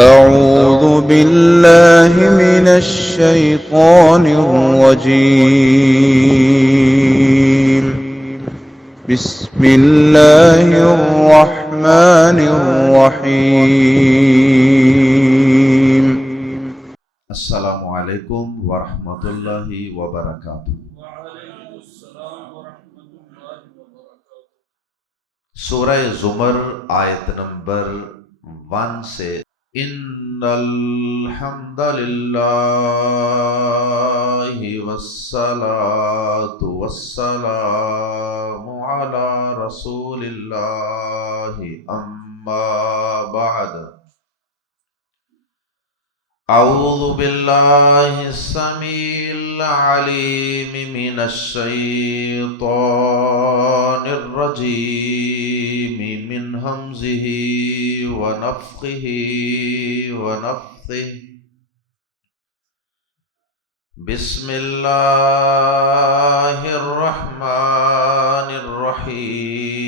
أعوذ بالله من الشيطان الرجيم. بسم الله الرحمن الرحيم. السلام علیکم ورحمۃ اللہ وبرکاتہ۔ سورہ زمر آیت نمبر 1 سے ان الحمد للہ والصلاة والسلام علی رسول اللہ اما بعد اعوذ باللہ السمیع العلیم من الشیطان الرجیم من ہمزہ ونفخہ ونفثہ بسم اللہ الرحمن الرحیم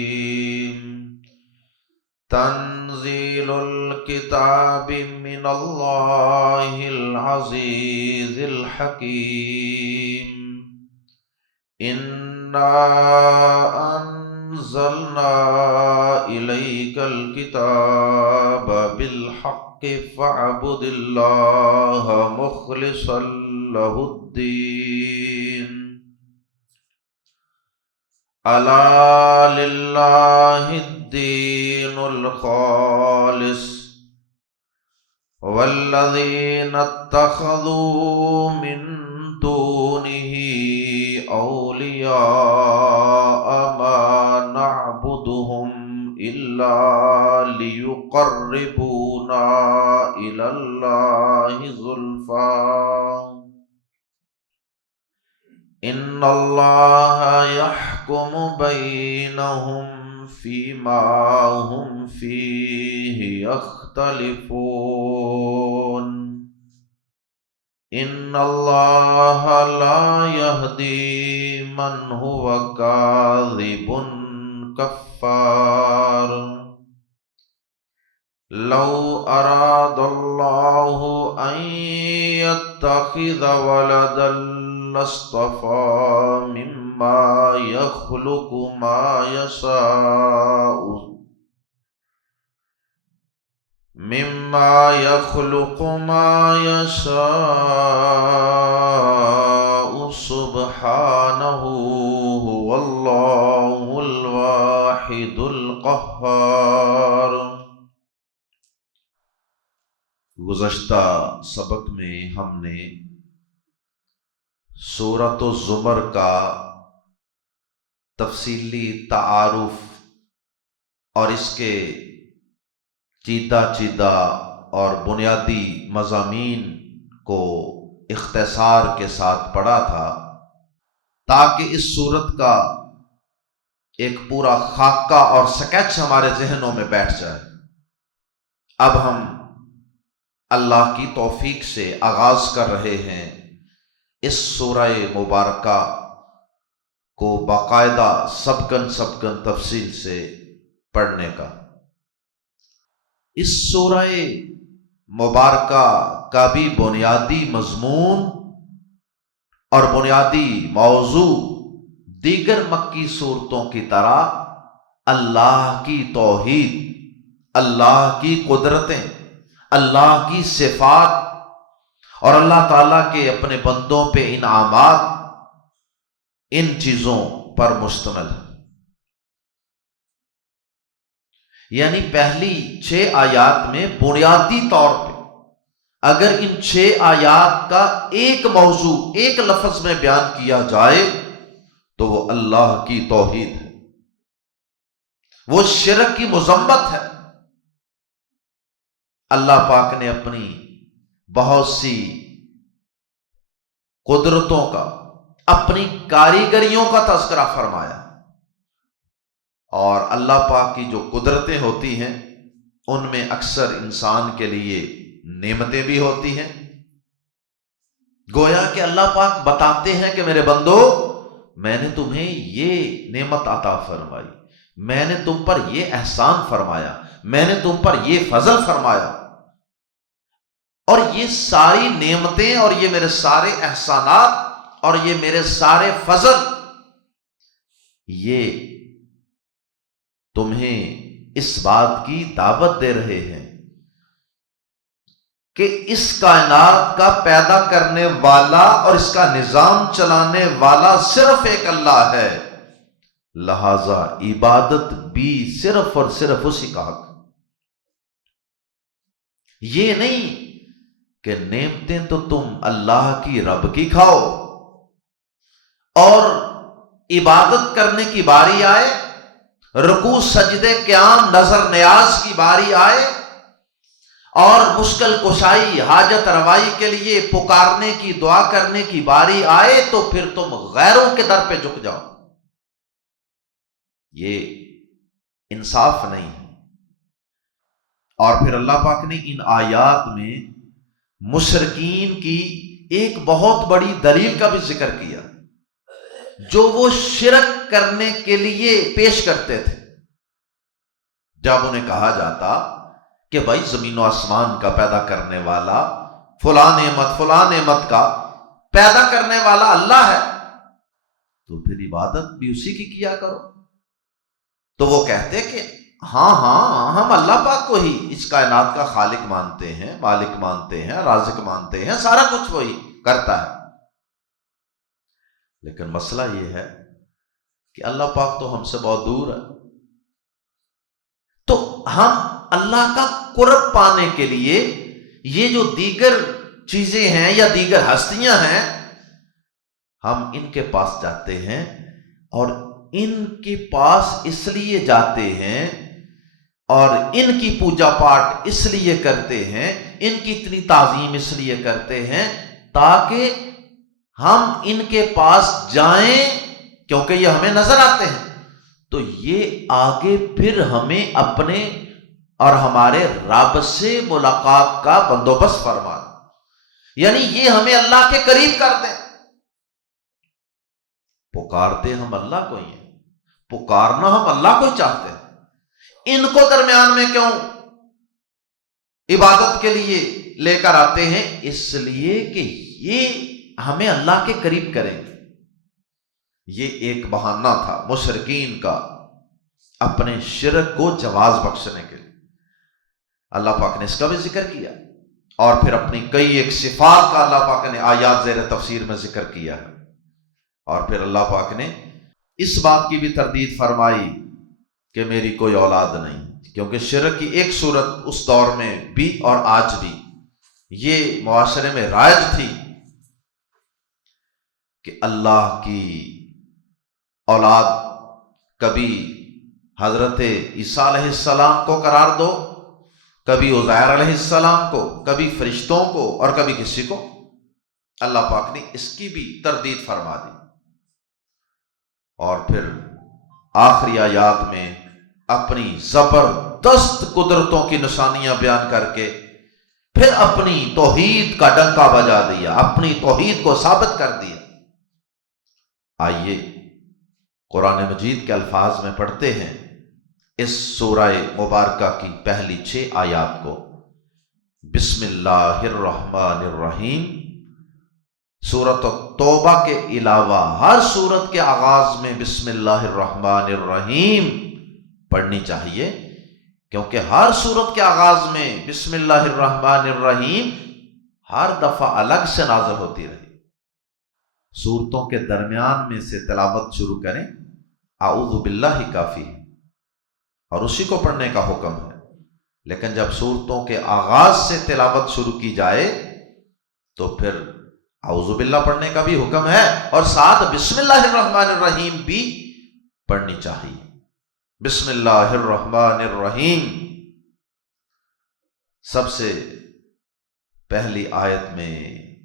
تنزیل الکتاب من اللہ العزیز الحکیم انا انزلنا الیک الکتاب بالحق فاعبد اللہ مخلصا لہ الدین الا للہ الدین الخالص والذین اتخذوا من دونہ اولیاء ما نعبدهم الا لیقربونا الی اللہ زلفی ان اللہ یحکم بینہم فیما ہم فیہ یختلفون ان اللہ لا یہدی من هو کاذب کفار لو اراد اللہ ان یتخذ ولدا لاصطفى مما يخلق ما يشاء سبحانه هو الله الواحد القهار۔ گزشتہ سبق میں ہم نے سورۃ الزمر کا تفصیلی تعارف اور اس کے چیدہ اور بنیادی مضامین کو اختصار کے ساتھ پڑھا تھا تاکہ اس صورت کا ایک پورا خاکہ اور سکیچ ہمارے ذہنوں میں بیٹھ جائے۔ اب ہم اللہ کی توفیق سے آغاز کر رہے ہیں اس سورہ مبارکہ کو باقاعدہ سبکن تفصیل سے پڑھنے کا۔ اس سورہ مبارکہ کا بھی بنیادی مضمون اور بنیادی موضوع دیگر مکی صورتوں کی طرح اللہ کی توحید، اللہ کی قدرتیں، اللہ کی صفات اور اللہ تعالیٰ کے اپنے بندوں پہ انعامات، ان چیزوں پر مشتمل ہے۔ یعنی پہلی 6 آیات میں بنیادی طور پہ اگر ان 6 آیات کا ایک موضوع ایک لفظ میں بیان کیا جائے تو وہ اللہ کی توحید ہے، وہ شرک کی مذمت ہے۔ اللہ پاک نے اپنی بہت سی قدرتوں کا، اپنی کاریگریوں کا تذکرہ فرمایا، اور اللہ پاک کی جو قدرتیں ہوتی ہیں ان میں اکثر انسان کے لیے نعمتیں بھی ہوتی ہیں۔ گویا کہ اللہ پاک بتاتے ہیں کہ میرے بندو، میں نے تمہیں یہ نعمت عطا فرمائی، میں نے تم پر یہ احسان فرمایا، میں نے تم پر یہ فضل فرمایا، اور یہ ساری نعمتیں اور یہ میرے سارے احسانات اور یہ میرے سارے فضل، یہ تمہیں اس بات کی دعوت دے رہے ہیں کہ اس کائنات کا پیدا کرنے والا اور اس کا نظام چلانے والا صرف ایک اللہ ہے، لہذا عبادت بھی صرف اور صرف اسی کا حق۔ یہ نہیں کہ نعمتیں تو تم اللہ کی رب کی کھاؤ اور عبادت کرنے کی باری آئے، رکوع سجدے قیام نظر نیاز کی باری آئے اور مشکل کشائی حاجت روائی کے لیے پکارنے کی دعا کرنے کی باری آئے تو پھر تم غیروں کے در پہ جھک جاؤ۔ یہ انصاف نہیں ہے۔ اور پھر اللہ پاک نے ان آیات میں مشرکین کی ایک بہت بڑی دلیل کا بھی ذکر کیا جو وہ شرک کرنے کے لیے پیش کرتے تھے۔ جب انہیں کہا جاتا کہ بھائی زمین و آسمان کا پیدا کرنے والا فلاں نعمت کا پیدا کرنے والا اللہ ہے، تو پھر عبادت بھی اسی کی کیا کرو۔ تو وہ کہتے کہ ہاں ہم اللہ پاک کو ہی اس کائنات کا خالق مانتے ہیں، مالک مانتے ہیں، رازق مانتے ہیں، سارا کچھ وہی کرتا ہے۔ لیکن مسئلہ یہ ہے کہ اللہ پاک تو ہم سے بہت دور ہے، تو ہم اللہ کا قرب پانے کے لیے یہ جو دیگر چیزیں ہیں یا دیگر ہستیاں ہیں، ہم ان کے پاس جاتے ہیں اور ان کے پاس اس لیے جاتے ہیں اور ان کی پوجا پاٹ اس لیے کرتے ہیں، ان کی اتنی تعظیم اس لیے کرتے ہیں تاکہ ہم ان کے پاس جائیں، کیونکہ یہ ہمیں نظر آتے ہیں، تو یہ آگے پھر ہمیں اپنے اور ہمارے رب سے ملاقات کا بندوبست فرما دیں، یعنی یہ ہمیں اللہ کے قریب کر دیں۔ پکارتے ہم اللہ کو ہی ہیں، پکارنا ہم اللہ کو ہی چاہتے ہیں، ان کو درمیان میں کیوں عبادت کے لیے لے کر آتے ہیں؟ اس لیے کہ یہ ہمیں اللہ کے قریب کریں گے۔ یہ ایک بہانہ تھا مشرکین کا اپنے شرک کو جواز بخشنے کے لیے۔ اللہ پاک نے اس کا بھی ذکر کیا اور پھر اپنی کئی ایک صفات کا اللہ پاک نے آیات زیر تفسیر میں ذکر کیا ہے، اور پھر اللہ پاک نے اس بات کی بھی تردید فرمائی کہ میری کوئی اولاد نہیں، کیونکہ شرک کی ایک صورت اس دور میں بھی اور آج بھی یہ معاشرے میں رائج تھی کہ اللہ کی اولاد کبھی حضرت عیسیٰ علیہ السلام کو قرار دو، کبھی عزیر علیہ السلام کو، کبھی فرشتوں کو اور کبھی کسی کو۔ اللہ پاک نے اس کی بھی تردید فرما دی، اور پھر آخری آیات میں اپنی زبردست قدرتوں کی نشانیاں بیان کر کے پھر اپنی توحید کا ڈنکا بجا دیا، اپنی توحید کو ثابت کر دیا۔ آئیے قرآن مجید کے الفاظ میں پڑھتے ہیں اس سورہ مبارکہ کی پہلی 6 آیات کو۔ بسم اللہ الرحمن الرحیم۔ سورۃ توبہ کے علاوہ ہر سورت کے آغاز میں بسم اللہ الرحمن الرحیم پڑھنی چاہیے، کیونکہ ہر سورت کے آغاز میں بسم اللہ الرحمن الرحیم ہر دفعہ الگ سے نازل ہوتی رہی۔ سورتوں کے درمیان میں سے تلاوت شروع کریں، اعوذ باللہ کافی اور اسی کو پڑھنے کا حکم ہے، لیکن جب سورتوں کے آغاز سے تلاوت شروع کی جائے تو پھر اعوذ باللہ پڑھنے کا بھی حکم ہے، اور ساتھ بسم اللہ الرحمن الرحیم بھی پڑھنی چاہیے۔ بسم اللہ الرحمن الرحیم۔ سب سے پہلی آیت میں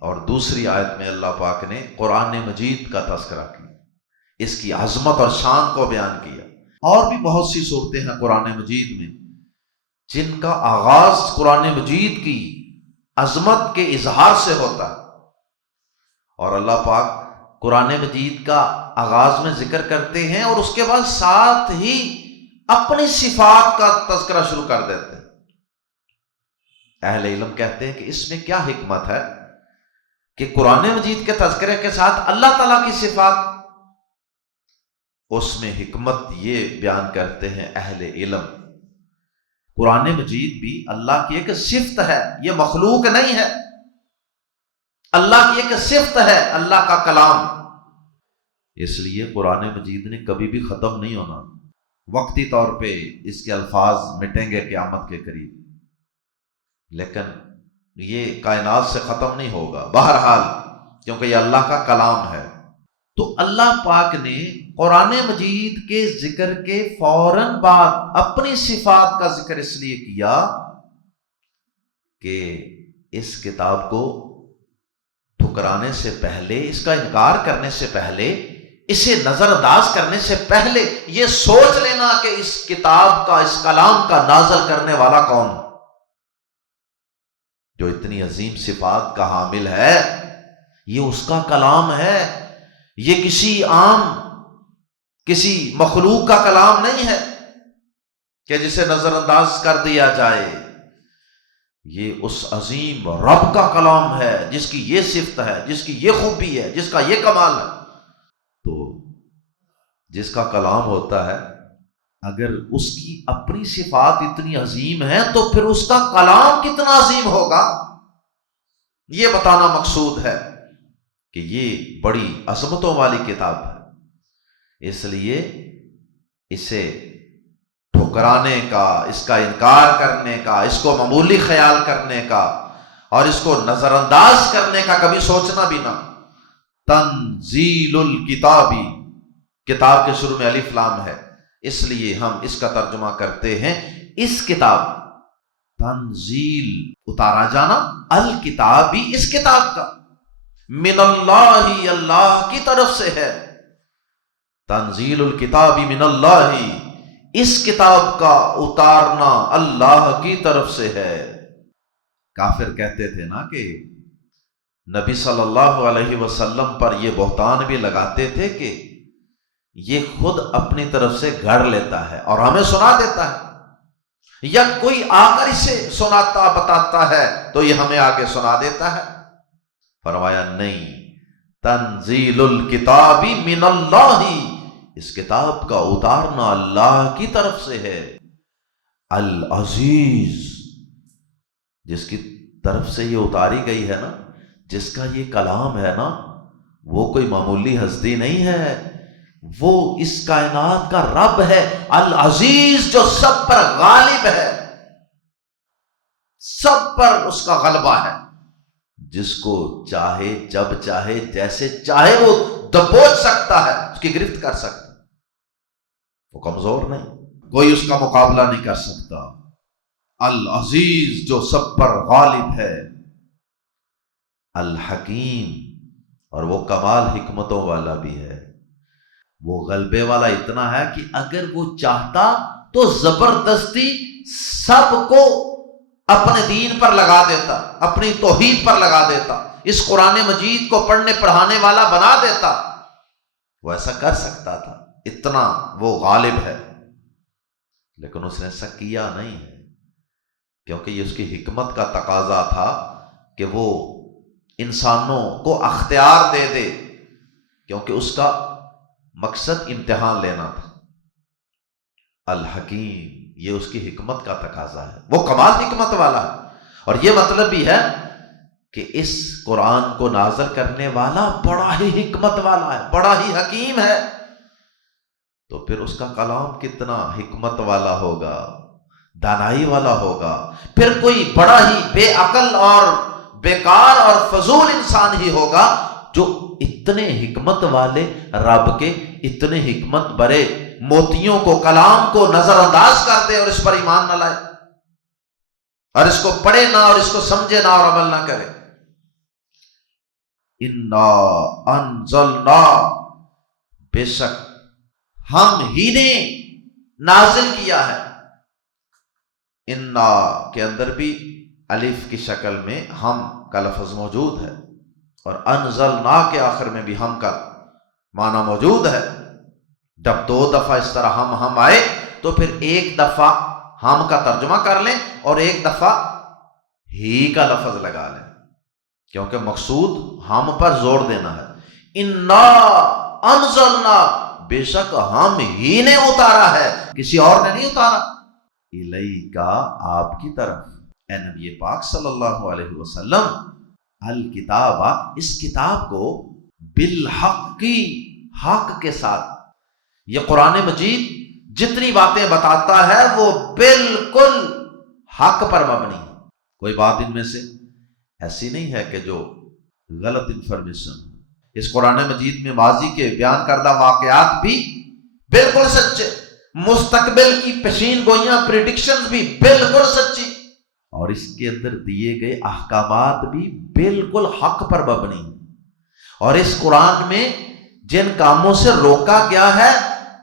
اور دوسری آیت میں اللہ پاک نے قرآن مجید کا تذکرہ کیا، اس کی عظمت اور شان کو بیان کیا۔ اور بھی بہت سی صورتیں ہیں قرآن مجید میں جن کا آغاز قرآن مجید کی عظمت کے اظہار سے ہوتا ہے، اور اللہ پاک قرآن مجید کا آغاز میں ذکر کرتے ہیں اور اس کے بعد ساتھ ہی اپنی صفات کا تذکرہ شروع کر دیتے ہیں۔ اہل علم کہتے ہیں کہ اس میں کیا حکمت ہے کہ قرآن مجید کے تذکرے کے ساتھ اللہ تعالیٰ کی صفات، اس میں حکمت یہ بیان کرتے ہیں اہل علم، قرآن مجید بھی اللہ کی ایک صفت ہے، یہ مخلوق نہیں ہے، اللہ کی ایک صفت ہے، اللہ کا کلام، اس لیے قرآن مجید نے کبھی بھی ختم نہیں ہونا، وقتی طور پہ اس کے الفاظ مٹیں گے قیامت کے قریب، لیکن یہ کائنات سے ختم نہیں ہوگا بہرحال، کیونکہ یہ اللہ کا کلام ہے۔ تو اللہ پاک نے قرآن مجید کے ذکر کے فوراً بعد اپنی صفات کا ذکر اس لیے کیا کہ اس کتاب کو ٹھکرانے سے پہلے، اس کا انکار کرنے سے پہلے، اسے نظر انداز کرنے سے پہلے یہ سوچ لینا کہ اس کتاب کا، اس کلام کا نازل کرنے والا کون ہے، جو اتنی عظیم صفات کا حامل ہے، یہ اس کا کلام ہے، یہ کسی مخلوق کا کلام نہیں ہے کہ جسے نظر انداز کر دیا جائے، یہ اس عظیم رب کا کلام ہے جس کی یہ صفت ہے، جس کی یہ خوبی ہے، جس کا یہ کمال ہے۔ تو جس کا کلام ہوتا ہے، اگر اس کی اپنی صفات اتنی عظیم ہیں تو پھر اس کا کلام کتنا عظیم ہوگا، یہ بتانا مقصود ہے کہ یہ بڑی عظمتوں والی کتاب ہے۔ اس لیے اسے ٹھکرانے کا، اس کا انکار کرنے کا، اس کو معمولی خیال کرنے کا اور اس کو نظر انداز کرنے کا کبھی سوچنا بھی نہ۔ تنزیل الکتابی، کتاب کے شروع میں الف لام ہے، اس لیے ہم اس کا ترجمہ کرتے ہیں اس کتاب، تنزیل اتارا جانا، الکتابی اس کتاب کا، من اللہ اللہ کی طرف سے ہے، تنزیل الکتابی من اللہ، اس کتاب کا اتارنا اللہ کی طرف سے ہے۔ کافر کہتے تھے نا کہ نبی صلی اللہ علیہ وسلم پر یہ بہتان بھی لگاتے تھے کہ یہ خود اپنی طرف سے گھڑ لیتا ہے اور ہمیں سنا دیتا ہے، یا کوئی آ کر اسے سناتا بتاتا ہے تو یہ ہمیں آگے سنا دیتا ہے۔ فرمایا نہیں، تنزیل الکتاب من اللہ، اس کتاب کا اتارنا اللہ کی طرف سے ہے، العزیز، جس کی طرف سے یہ اتاری گئی ہے نا، جس کا یہ کلام ہے نا، وہ کوئی معمولی ہستی نہیں ہے، وہ اس کائنات کا رب ہے، العزیز، جو سب پر غالب ہے، سب پر اس کا غلبہ ہے، جس کو چاہے جب چاہے جیسے چاہے وہ دبوچ سکتا ہے، اس کی گرفت کر سکتا ہے، وہ کمزور نہیں، کوئی اس کا مقابلہ نہیں کر سکتا، العزیز جو سب پر غالب ہے، الحکیم، اور وہ کمال حکمتوں والا بھی ہے، وہ غلبے والا اتنا ہے کہ اگر وہ چاہتا تو زبردستی سب کو اپنے دین پر لگا دیتا، اپنی توحید پر لگا دیتا، اس قرآن مجید کو پڑھنے پڑھانے والا بنا دیتا، وہ ایسا کر سکتا تھا، اتنا وہ غالب ہے، لیکن اس نے ایسا کیا نہیں ہے، کیونکہ یہ اس کی حکمت کا تقاضا تھا کہ وہ انسانوں کو اختیار دے دے، کیونکہ اس کا مقصد امتحان لینا تھا۔ الحکیم، یہ اس کی حکمت کا تقاضا ہے، وہ کمال حکمت والا ہے، اور یہ مطلب بھی ہے کہ اس قرآن کو نازل کرنے والا بڑا ہی حکمت والا ہے، بڑا ہی حکیم ہے، تو پھر اس کا کلام کتنا حکمت والا ہوگا، دانائی والا ہوگا، پھر کوئی بڑا ہی بے عقل اور بیکار اور فضول انسان ہی ہوگا جو اتنے حکمت والے رب کے اتنے حکمت برے موتیوں کو، کلام کو نظر انداز کر دے اور اس پر ایمان نہ لائے، اور اس کو پڑھے نہ، اور اس کو سمجھے نہ، اور عمل نہ کرے۔ انا انزلنا، بے شک ہم ہی نے نازل کیا ہے، انا کے اندر بھی الف کی شکل میں ہم کا لفظ موجود ہے، اور انزلنا کے آخر میں بھی ہم کا معنی موجود ہے۔ جب دو دفعہ اس طرح ہم آئے تو پھر ایک دفعہ ہم کا ترجمہ کر لیں اور ایک دفعہ ہی کا لفظ لگا لیں، کیونکہ مقصود ہم پر زور دینا ہے۔ انا انزلنا، بے شک ہم ہی نے اتارا ہے، کسی اور نے نہیں اتارا۔ الیکا، آپ کی طرف، اے نبی پاک صلی اللہ علیہ وسلم، الکتاب، اس کتاب کو، بالحق، حق کے ساتھ۔ یہ قرآن مجید جتنی باتیں بتاتا ہے وہ بالکل حق پر مبنی ہے، کوئی بات ان میں سے ایسی نہیں ہے کہ جو غلط انفارمیشن۔ اس قرآن مجید میں ماضی کے بیان کردہ واقعات بھی بالکل سچے، مستقبل کی پیشین گوئیاں، پریڈکشنز بھی بالکل سچی، اور اس کے اندر دیے گئے احکامات بھی بالکل حق پر مبنی ہیں۔ اور اس قرآن میں جن کاموں سے روکا گیا ہے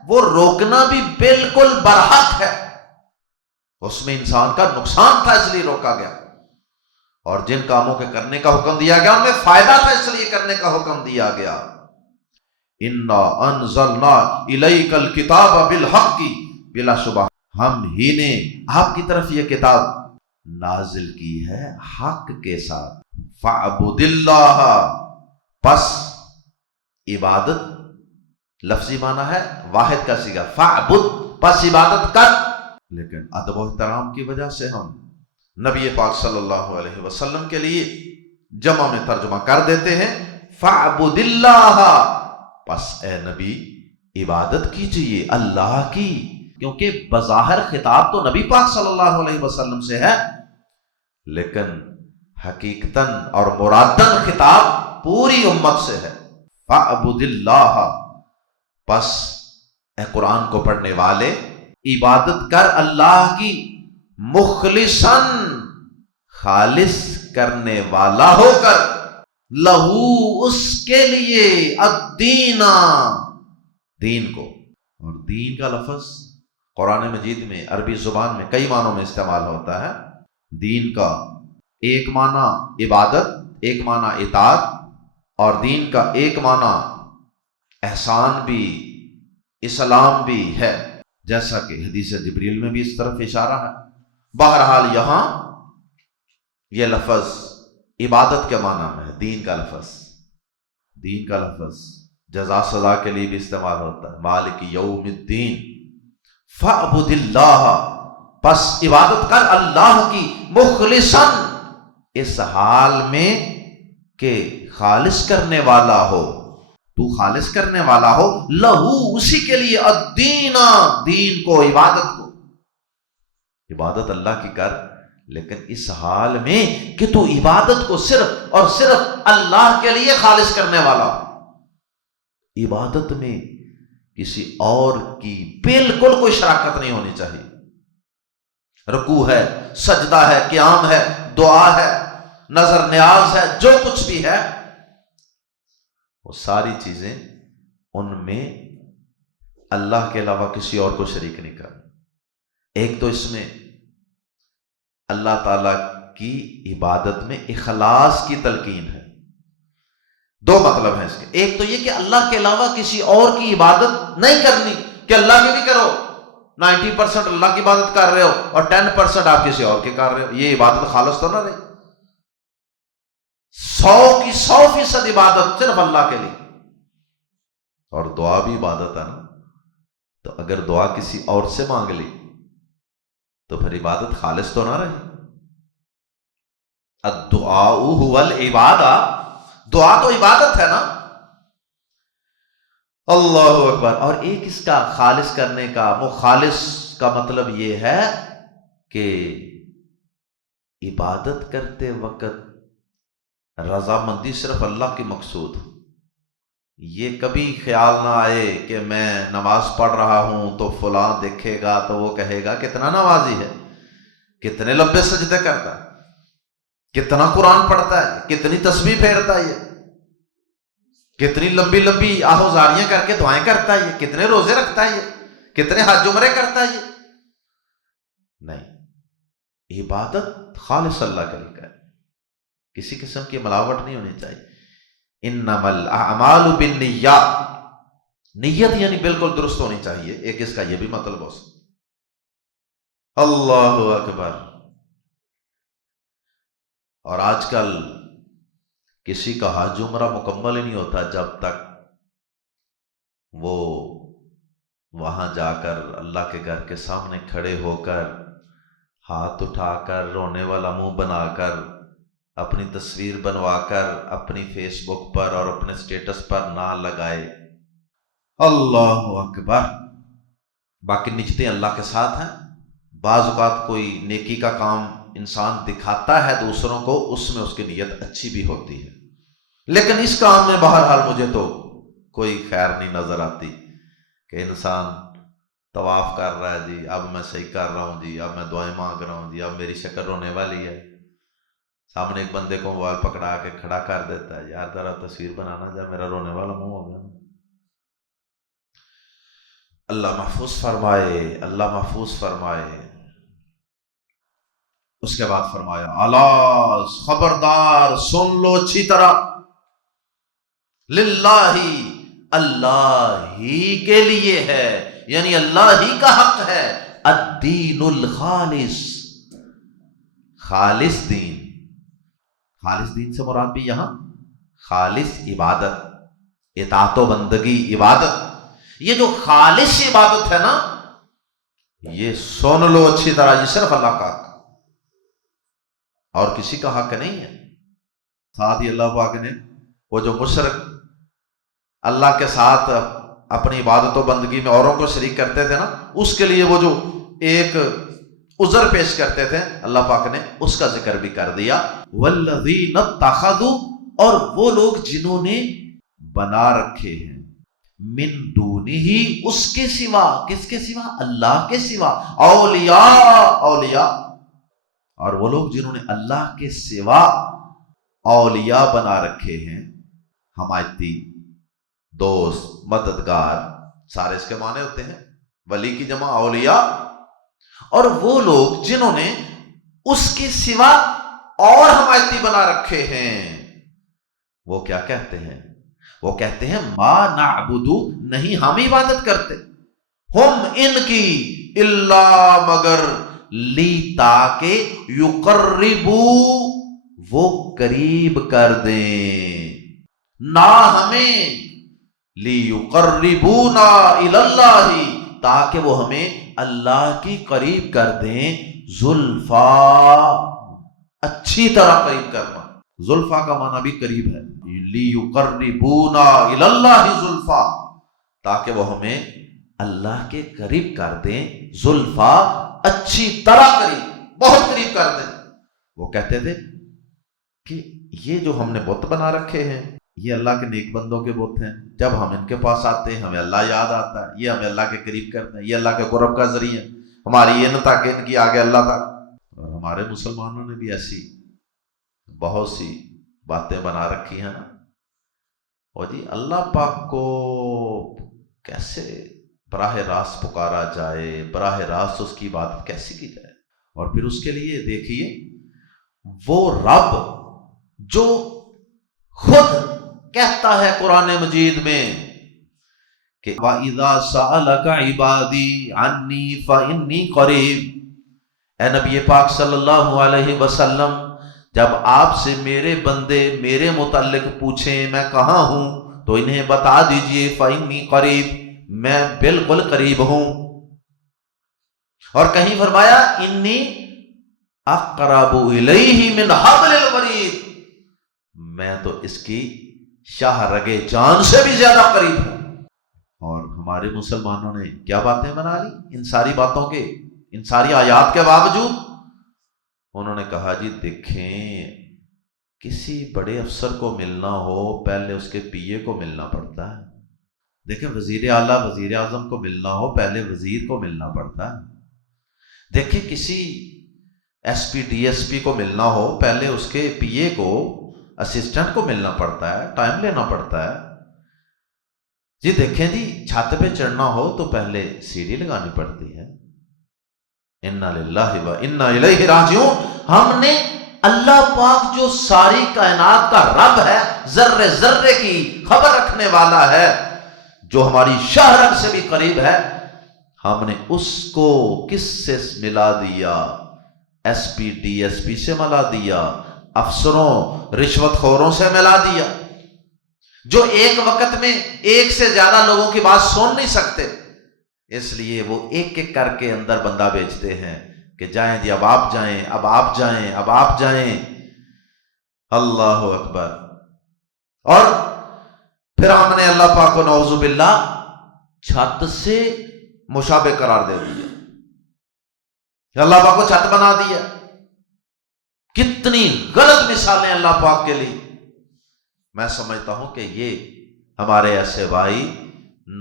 وہ روکنا بھی بالکل برحق ہے، اس میں انسان کا نقصان تھا اس لیے روکا گیا، اور جن کاموں کے کرنے کا حکم دیا گیا ان میں فائدہ تھا اس لیے کرنے کا حکم دیا گیا۔ انا انزلنا الیک الکتاب بالحق، بلا شبہ ہم ہی نے آپ کی طرف یہ کتاب نازل کی ہے حق کے ساتھ۔ فاعبد اللہ، پس عبادت لفظی معنی ہے واحد کا صیغہ، فاعبد، پس عبادت کر، لیکن ادب و احترام کی وجہ سے ہم نبی پاک صلی اللہ علیہ وسلم کے لیے جمع میں ترجمہ کر دیتے ہیں فاعبد اللہ، پس اے نبی عبادت کیجئے اللہ کی، کیونکہ بظاہر خطاب تو نبی پاک صلی اللہ علیہ وسلم سے ہے، لیکن حقیقتاً اور مراداً خطاب پوری امت سے ہے۔ فاعبد اللہ، پس اے قرآن کو پڑھنے والے عبادت کر اللہ کی، مخلصاً، خالص کرنے والا ہو کر، لہو، اس کے لیے، الدین، دین کو۔ اور دین کا لفظ قرآن مجید میں عربی زبان میں کئی معنوں میں استعمال ہوتا ہے۔ دین کا ایک معنی عبادت، ایک معنی اطاعت، اور دین کا ایک معنی احسان بھی، اسلام بھی ہے، جیسا کہ حدیث جبریل میں بھی اس طرف اشارہ ہے۔ بہرحال یہاں یہ لفظ عبادت کے معنی میں ہے، دین کا لفظ، دین کا لفظ جزا سزا کے لیے بھی استعمال ہوتا ہے، مالک یوم الدین۔ فاعبد اللہ، پس عبادت کر اللہ کی، مخلصاً، اس حال میں کہ خالص کرنے والا ہو، تو خالص کرنے والا ہو، لہو، اسی کے لیے، الدین، دین کو، عبادت کو۔ عبادت اللہ کی کر، لیکن اس حال میں کہ تو عبادت کو صرف اور صرف اللہ کے لیے خالص کرنے والا ہو۔ عبادت میں کسی اور کی بالکل کوئی شراکت نہیں ہونی چاہیے۔ رکوع ہے، سجدہ ہے، قیام ہے، دعا ہے، نظر نیاز ہے، جو کچھ بھی ہے، وہ ساری چیزیں ان میں اللہ کے علاوہ کسی اور کو شریک نہیں کرنا۔ ایک تو اس میں اللہ تعالی کی عبادت میں اخلاص کی تلقین ہے۔ دو مطلب ہیں اس کے، ایک تو یہ کہ اللہ کے علاوہ کسی اور کی عبادت نہیں کرنی، کہ اللہ کی بھی کرو، 90% اللہ کی عبادت کر رہے ہو اور 10% آپ کسی اور کی کر رہے ہو، یہ عبادت خالص تو نہ رہی۔ 100% عبادت صرف اللہ کے لیے۔ اور دعا بھی عبادت ہے نا، تو اگر دعا کسی اور سے مانگ لی تو پھر عبادت خالص تو نہ رہی۔ الدعاء هو العبادہ، دعا تو عبادت ہے نا۔ اللہ اکبر۔ اور ایک اس کا خالص کرنے کا، مخالص کا مطلب یہ ہے کہ عبادت کرتے وقت رضامندی صرف اللہ کی مقصود، یہ کبھی خیال نہ آئے کہ میں نماز پڑھ رہا ہوں تو فلاں دیکھے گا تو وہ کہے گا کتنا نمازی ہے، کتنے لمبے سجدے کرتا ہے، کتنا قرآن پڑھتا ہے، کتنی تسبیح پھیرتا ہے، کتنی لمبی لمبی آہوزاریاں کر کے دعائیں کرتا ہے، کتنے روزے رکھتا ہے، کتنے حج عمرے کرتا ہے۔ نہیں، عبادت خالص اللہ کے لیے کرے، کسی قسم کی ملاوٹ نہیں ہونی چاہیے۔ انما الاعمال بالنیات، نیت یعنی بالکل درست ہونی چاہیے، ایک اس کا یہ بھی مطلب ہو سکتا۔ اللہ اکبر۔ اور آج کل کسی کا حج عمرہ مکمل ہی نہیں ہوتا جب تک وہ وہاں جا کر اللہ کے گھر کے سامنے کھڑے ہو کر ہاتھ اٹھا کر رونے والا منہ بنا کر اپنی تصویر بنوا کر اپنی فیس بک پر اور اپنے سٹیٹس پر نہ لگائے۔ اللہ اکبر۔ باقی نچتے اللہ کے ساتھ ہیں۔ بعض اوقات کوئی نیکی کا کام انسان دکھاتا ہے دوسروں کو، اس میں اس کی نیت اچھی بھی ہوتی ہے، لیکن اس کام میں بہرحال مجھے تو کوئی خیر نہیں نظر آتی کہ انسان طواف کر رہا ہے، جی اب میں صحیح کر رہا ہوں، جی اب میں دعائیں مانگ رہا ہوں، جی اب میری شکل رونے والی ہے، سامنے ایک بندے کو موبائل پکڑا کے کھڑا کر دیتا ہے، یار ذرا تصویر بنانا جا، میرا رونے والا منہ ہو گیا۔ اللہ محفوظ فرمائے، اللہ محفوظ فرمائے۔ اس کے بعد فرمایا الا، خبردار سن لو اچھی طرح، للہ، اللہ ہی کے لیے ہے، یعنی اللہ ہی کا حق ہے، الدین الخالص، خالص دین۔ خالص دین سے مراد بھی یہاں خالص عبادت، اطاعت و بندگی عبادت۔ یہ جو خالص عبادت ہے نا، یہ سن لو اچھی طرح، یہ صرف اللہ کا حق اور کسی کا حق نہیں ہے۔ ساتھ ہی اللہ پاک نے وہ جو مشرک اللہ کے ساتھ اپنی عبادت و بندگی میں اوروں کو شریک کرتے تھے نا، اس کے لیے وہ جو ایک عذر پیش کرتے تھے، اللہ پاک نے اس کا ذکر بھی کر دیا۔ والذین اتخذوا، اور وہ لوگ جنہوں نے بنا رکھے ہیں، من دونہ، اس کے سوا، کس کے سوا؟ اللہ کے سوا، اولیاء، اولیاء، اور وہ لوگ جنہوں نے اللہ کے سوا اولیاء بنا رکھے ہیں، حمایتی، دوست، مددگار، سارے اس کے معنی ہوتے ہیں، ولی کی جمع اولیاء، اور وہ لوگ جنہوں نے اس کے سوا اور حمایتی بنا رکھے ہیں، وہ کیا کہتے ہیں؟ وہ کہتے ہیں ما نعبدو، نہیں ہم عبادت کرتے، ہم ان کی، الا مگر، لی تاکہ، یقربو، وہ قریب کر دیں، نہ ہمیں، لی یقربونا الی اللہ، تاکہ وہ ہمیں اللہ کی قریب کر دیں، زلفا، اچھی طرح قریب کرنا، زلفا کا معنی بھی قریب ہے، لیقربونا الی اللہ زلفا، تاکہ وہ ہمیں اللہ کے قریب کر دیں، زلفا، اچھی طرح قریب، بہت قریب کر دیں۔ وہ کہتے تھے کہ یہ جو ہم نے بت بنا رکھے ہیں، یہ اللہ کے نیک بندوں کے بت ہیں، جب ہم ان کے پاس آتے ہیں ہمیں اللہ یاد آتا ہے، یہ ہمیں اللہ کے قریب کرتے ہیں، یہ اللہ کے قرب کا ذریعہ، ہماری ان تک، ان کی آگے اللہ تک۔ اور ہمارے مسلمانوں نے بھی ایسی بہت سی باتیں بنا رکھی ہیں نا، اور جی اللہ پاک کو کیسے براہ راست پکارا جائے، براہ راست اس کی عبادت کیسی کی جائے۔ اور پھر اس کے لیے دیکھیے، وہ رب جو خود کہتا ہے قرآن مجید میں کہ وَإِذَا سَأَلَكَ عِبَادِي عَنِّي فَإِنِّي قَرِيبٌ، اے نبی پاک صلی اللہ علیہ وسلم، جب آپ سے میرے بندے میرے متعلق پوچھیں میں کہاں ہوں، تو انہیں بتا دیجئے فَإِنِّي قَرِيبٌ، میں بالکل قریب ہوں۔ اور کہیں فرمایا انی اقرب الیہ من حبل الورید، میں تو اس کی شاہ رگے جان سے بھی زیادہ قریب ہوں۔ اور ہمارے مسلمانوں نے کیا باتیں بنا لی ان ساری باتوں کے، ان ساری آیات کے باوجود؟ انہوں نے کہا جی دیکھیں، کسی بڑے افسر کو ملنا ہو پہلے اس کے پی اے کو ملنا پڑتا ہے، دیکھیں وزیر اعلیٰ وزیر اعظم کو ملنا ہو پہلے وزیر کو ملنا پڑتا ہے، دیکھیں کسی S P D S P کو ملنا ہو پہلے اس کے پی اے کو، اسسٹنٹ کو ملنا پڑتا ہے، ٹائم لینا پڑتا ہے۔ جی دیکھیں جی چھت پہ چڑھنا ہو تو پہلے سیڑھی لگانی پڑتی ہے۔ انا للہ و انا الیہ راجعون، ہم نے اللہ پاک جو ساری کائنات کا رب ہے، ذرے ذرے کی خبر رکھنے والا ہے، جو ہماری شاہ رگ سے بھی قریب ہے، ہم نے اس کو کس سے ملا دیا؟ S P D S P سے ملا دیا، افسروں رشوت خوروں سے ملا دیا، جو ایک وقت میں ایک سے زیادہ لوگوں کی بات سن نہیں سکتے، اس لیے وہ ایک ایک کر کے اندر بندہ بھیجتے ہیں کہ جائیں جی، اب آپ جائیں، اب آپ جائیں، اب آپ جائیں۔ اللہ اکبر۔ اور پھر ہم نے اللہ پاک کو نعوذ باللہ چھت سے مشابہ قرار دے دیا، اللہ پاک کو چھت بنا دیا۔ کتنی غلط مثالیں اللہ پاک کے لیے۔ میں سمجھتا ہوں کہ یہ ہمارے ایسے بھائی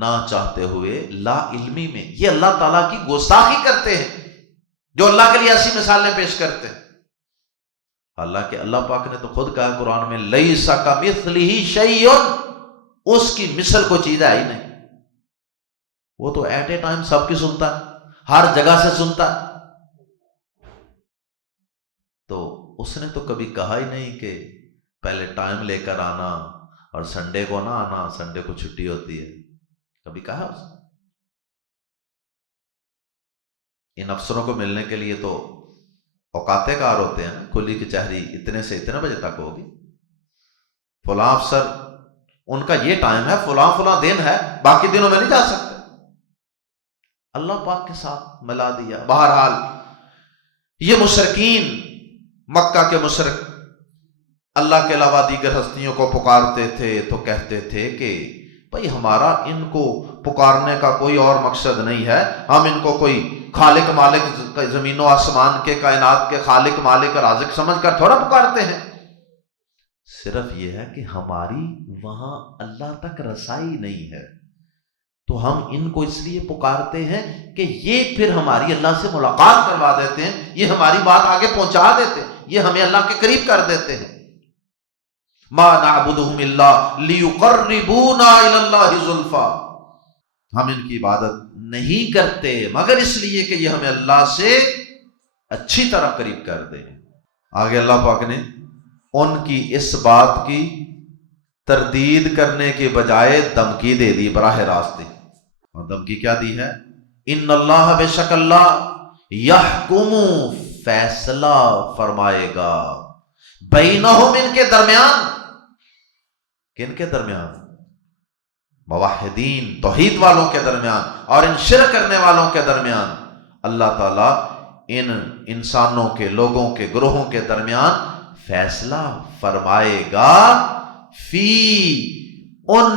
نہ چاہتے ہوئے لا علمی میں یہ اللہ تعالیٰ کی گستاخی کرتے ہیں، جو اللہ کے لیے ایسی مثالیں پیش کرتے ہیں۔ حالانکہ اللہ پاک نے تو خود کہا قرآن میں، لیس کمثلہ شیء، اس کی مثل کوئی چیز ہے ہی نہیں، وہ تو ایٹ اے ٹائم سب کی سنتا ہے، ہر جگہ سے سنتا ہے۔ تو اس نے تو کبھی کہا ہی نہیں کہ پہلے ٹائم لے کر آنا اور سنڈے کو نہ آنا، سنڈے کو چھٹی ہوتی ہے، کبھی کہا اس نے؟ ان افسروں کو ملنے کے لیے تو اوقات کار ہوتے ہیں، کھلی کچہری اتنے سے اتنے بجے تک ہوگی، فلاں افسر ان کا یہ ٹائم ہے، فلاں فلاں دن ہے، باقی دنوں میں نہیں جا سکتے۔ اللہ پاک کے ساتھ ملا دیا۔ بہرحال یہ مشرکین مکہ کے مشرک اللہ کے علاوہ دیگر ہستیوں کو پکارتے تھے تو کہتے تھے کہ بھئی ہمارا ان کو پکارنے کا کوئی اور مقصد نہیں ہے، ہم ان کو کوئی خالق مالک، زمین و آسمان کے، کائنات کے خالق مالک رازق سمجھ کر تھوڑا پکارتے ہیں، صرف یہ ہے کہ ہماری وہاں اللہ تک رسائی نہیں ہے، تو ہم ان کو اس لیے پکارتے ہیں کہ یہ پھر ہماری اللہ سے ملاقات کروا دیتے ہیں، یہ ہماری بات آگے پہنچا دیتے ہیں، یہ ہمیں اللہ کے قریب کر دیتے ہیں۔ ما نعبدهم الا ليقربونا الى الله زلفا، ہم ان کی عبادت نہیں کرتے مگر اس لیے کہ یہ ہمیں اللہ سے اچھی طرح قریب کر دیں۔ آگے اللہ پاک نے ان کی اس بات کی تردید کرنے کے بجائے دھمکی دے دی براہ راست، اور دھمکی کیا دی ہے؟ ان اللہ، بے شک اللہ، یحکم، فیصلہ فرمائے گا، بینہم، ان کے درمیان۔ کن کے درمیان؟ موحدین، توحید والوں کے درمیان، اور ان شرک کرنے والوں کے درمیان۔ اللہ تعالیٰ ان انسانوں کے، لوگوں کے گروہوں کے درمیان فیصلہ فرمائے گا، فی، ان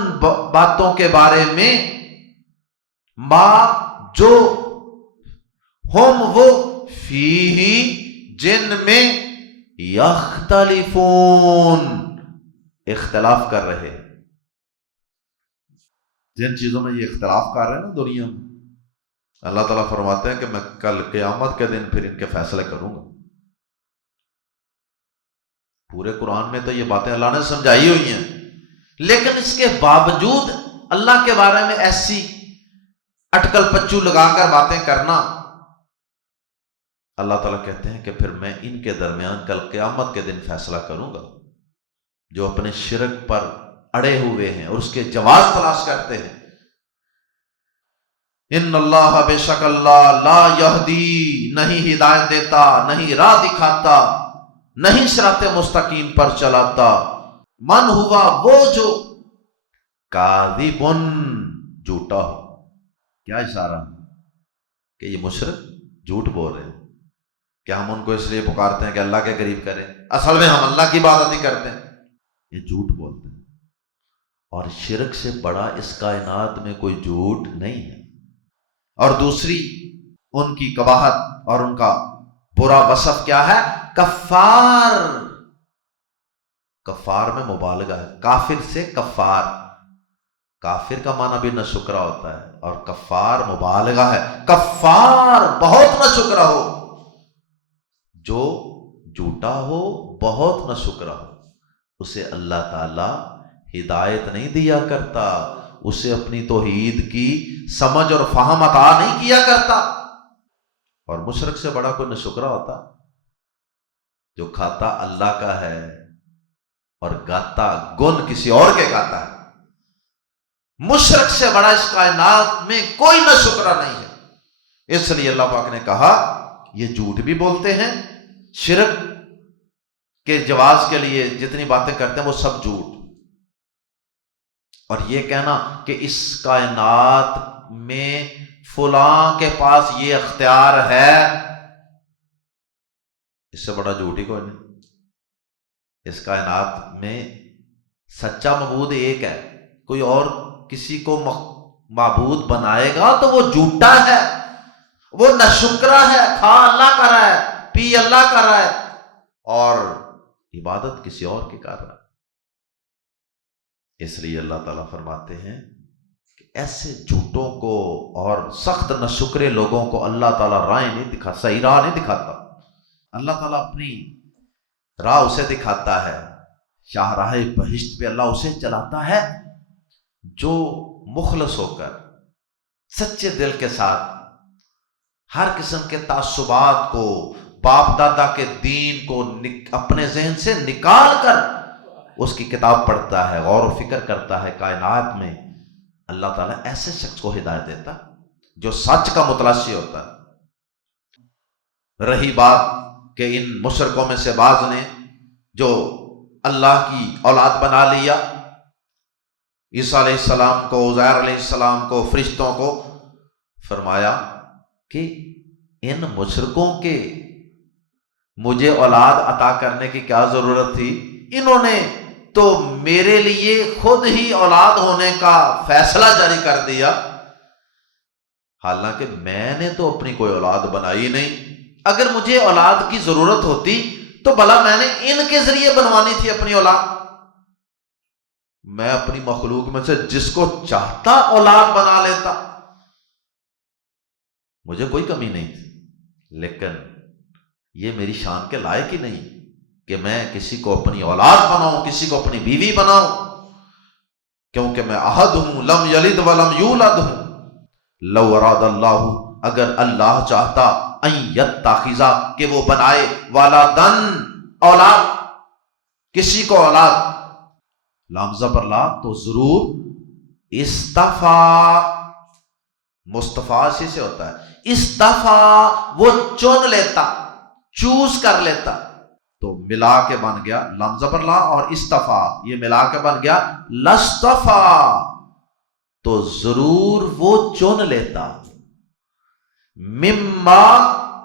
باتوں کے بارے میں، ما، جو، ہم، وہ، فی، جن میں، یختلفون، اختلاف کر رہے، جن چیزوں میں یہ اختلاف کر رہے ہیں نا دنیا میں، اللہ تعالیٰ فرماتے ہیں کہ میں کل قیامت کے دن پھر ان کے فیصلے کروں گا۔ پورے قرآن میں تو یہ باتیں اللہ نے سمجھائی ہوئی ہیں، لیکن اس کے باوجود اللہ کے بارے میں ایسی اٹکل پچو لگا کر باتیں کرنا، اللہ تعالیٰ کہتے ہیں کہ پھر میں ان کے درمیان کل قیامت کے دن فیصلہ کروں گا۔ جو اپنے شرک پر اڑے ہوئے ہیں اور اس کے جواز تلاش کرتے ہیں، ان اللہ، بے شک اللہ، لا یہدی، نہیں ہدایت دیتا، نہیں راہ دکھاتا، نہیں صراط مستقیم پر چلاتا، من ہوا، وہ جو، کاذبن، جھوٹا ہو۔ کیا اشارہ کہ یہ مشرک جھوٹ بول رہے ہیں، کہ ہم ان کو اس لیے پکارتے ہیں کہ اللہ کے قریب کریں، اصل میں ہم اللہ کی عبادت ہی کرتے ہیں، یہ جھوٹ بولتے ہیں۔ اور شرک سے بڑا اس کائنات میں کوئی جھوٹ نہیں ہے۔ اور دوسری ان کی قباحت اور ان کا برا وصف کیا ہے؟ کفار۔ کفار میں مبالغہ ہے، کافر سے کفار، کافر کا معنی بھی ناشکرا ہوتا ہے، اور کفار مبالغہ ہے، کفار بہت ناشکرا ہو، جو جھوٹا ہو، بہت ناشکرا ہو، اسے اللہ تعالی ہدایت نہیں دیا کرتا، اسے اپنی توحید کی سمجھ اور فہم عطا نہیں کیا کرتا۔ اور مشرک سے بڑا کوئی ناشکرا ہوتا جو کھاتا اللہ کا ہے اور گاتا گن کسی اور کے گاتا ہے۔ مشرک سے بڑا اس کائنات میں کوئی ناشکرا نہیں ہے۔ اس لیے اللہ پاک نے کہا یہ جھوٹ بھی بولتے ہیں، شرک کے جواز کے لیے جتنی باتیں کرتے ہیں وہ سب جھوٹ. اور یہ کہنا کہ اس کائنات میں فلاں کے پاس یہ اختیار ہے، اس سے بڑا جھوٹ ہی کوئی نہیں. اس کائنات میں سچا معبود ایک ہے، کوئی اور کسی کو معبود بنائے گا تو وہ جھوٹا ہے، وہ ناشکرا ہے، کھا اللہ کا رہا ہے، پی اللہ کا رہا ہے، اور عبادت کسی اور کی کر رہا ہے. اس لیے اللہ تعالیٰ فرماتے ہیں کہ ایسے جھوٹوں کو اور سخت ناشکرے لوگوں کو اللہ تعالیٰ راہ نہیں دکھاتا، صحیح راہ نہیں دکھاتا. اللہ تعالیٰ اپنی راہ اسے دکھاتا ہے، شاہراہ بہشت پہ اللہ اسے چلاتا ہے جو مخلص ہو کر سچے دل کے ساتھ ہر قسم کے تعصبات کو، باپ دادا کے دین کو اپنے ذہن سے نکال کر اس کی کتاب پڑھتا ہے، غور و فکر کرتا ہے. کائنات میں اللہ تعالیٰ ایسے شخص کو ہدایت دیتا جو سچ کا متلاشی ہوتا ہے. رہی بات کہ ان مشرکوں میں سے بعض نے جو اللہ کی اولاد بنا لیا، عیسیٰ علیہ السلام کو، عزیر علیہ السلام کو، فرشتوں کو، فرمایا کہ ان مشرکوں کے مجھے اولاد عطا کرنے کی کیا ضرورت تھی؟ انہوں نے تو میرے لیے خود ہی اولاد ہونے کا فیصلہ جاری کر دیا، حالانکہ میں نے تو اپنی کوئی اولاد بنائی نہیں. اگر مجھے اولاد کی ضرورت ہوتی تو بھلا میں نے ان کے ذریعے بنوانی تھی اپنی اولاد. میں اپنی مخلوق میں سے جس کو چاہتا اولاد بنا لیتا، مجھے کوئی کمی نہیں تھی. لیکن یہ میری شان کے لائق ہی نہیں کہ میں کسی کو اپنی اولاد بناؤں، کسی کو اپنی بیوی بناؤں، کیونکہ میں احد ہوں، لم یلد ولم یولد ہوں. لو اراد اللہ، اگر اللہ چاہتا، ان یتخذ، کہ وہ بنائے، ولدن، اولاد، کسی کو اولاد، لامزہ پر لا، تو ضرور استفا، مصطفیٰ اسی سے ہوتا ہے، استفا، وہ چن لیتا، چوز کر لیتا. تو ملا کے بن گیا لام زبر لا اور استفا، یہ ملا کے بن گیا لستفا، تو ضرور وہ چن لیتا. مما،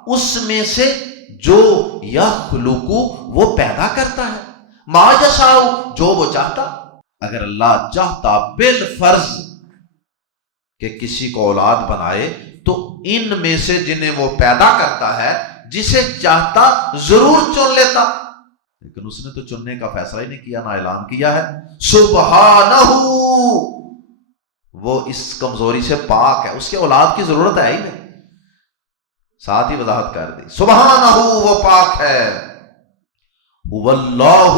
اس میں سے، جو یخلقو، وہ پیدا کرتا ہے، ما یشاء، جو وہ چاہتا. اگر اللہ چاہتا بالفرض کہ کسی کو اولاد بنائے تو ان میں سے جنہیں وہ پیدا کرتا ہے، جسے چاہتا ضرور چن لیتا. لیکن اس نے تو چننے کا فیصلہ ہی نہیں کیا، نہ اعلان کیا ہے. سبحانہ، وہ اس کمزوری سے پاک ہے، اس کے اولاد کی ضرورت ہے ہی نہیں. ساتھ ہی وضاحت کر دی، سبحانہ، وہ پاک ہے. واللہ،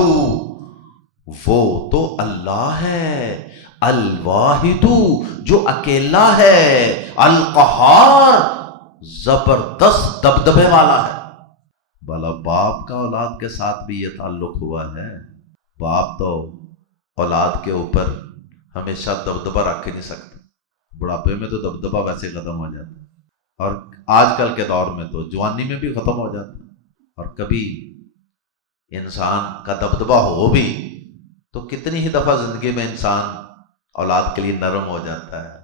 وہ تو اللہ ہے، الواحد، جو اکیلا ہے، القہار، زبردست دبدبے والا ہے. بھلا باپ کا اولاد کے ساتھ بھی یہ تعلق ہوا ہے؟ باپ تو اولاد کے اوپر ہمیشہ دبدبہ رکھ ہی نہیں سکتا. بڑھاپے میں تو دبدبہ ویسے ختم ہو جاتا ہے، اور آج کل کے دور میں تو جوانی میں بھی ختم ہو جاتا ہے. اور کبھی انسان کا دبدبہ ہو بھی تو کتنی ہی دفعہ زندگی میں انسان اولاد کے لیے نرم ہو جاتا ہے،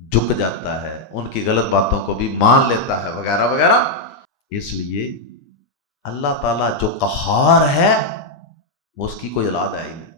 جھک جاتا ہے، ان کی غلط باتوں کو بھی مان لیتا ہے، وغیرہ وغیرہ. اس لیے اللہ تعالیٰ جو قہار ہے، وہ اس کی کوئی اولاد ہے ہی نہیں.